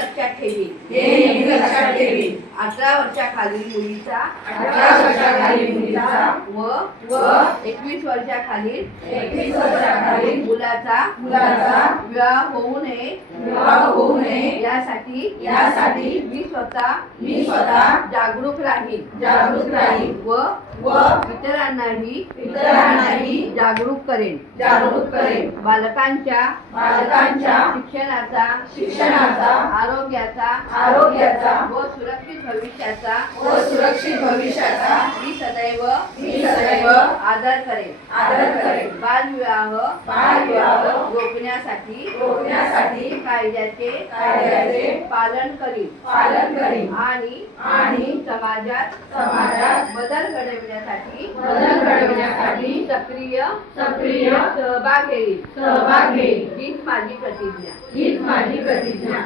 लक्षात ठेवी 18 वर्षाखालील मुलीचा व 21 वर्षाखालील मुलाचा विवाह होऊ नये यासाठी मी स्वतः जागरूक राहील व इतरांनाही जागरूक करेन बालकांच्या शिक्षणाचा आरोग्याचा व सुरक्षित भविष्याचा मी सदैव आदर करेन बालविवाह रोखण्यासाठी कायद्याचे पालन करीन आणि समाजात बदल घडविण्यासाठी सक्रिय सहभाग घेईल हीच माझी प्रतिज्ञा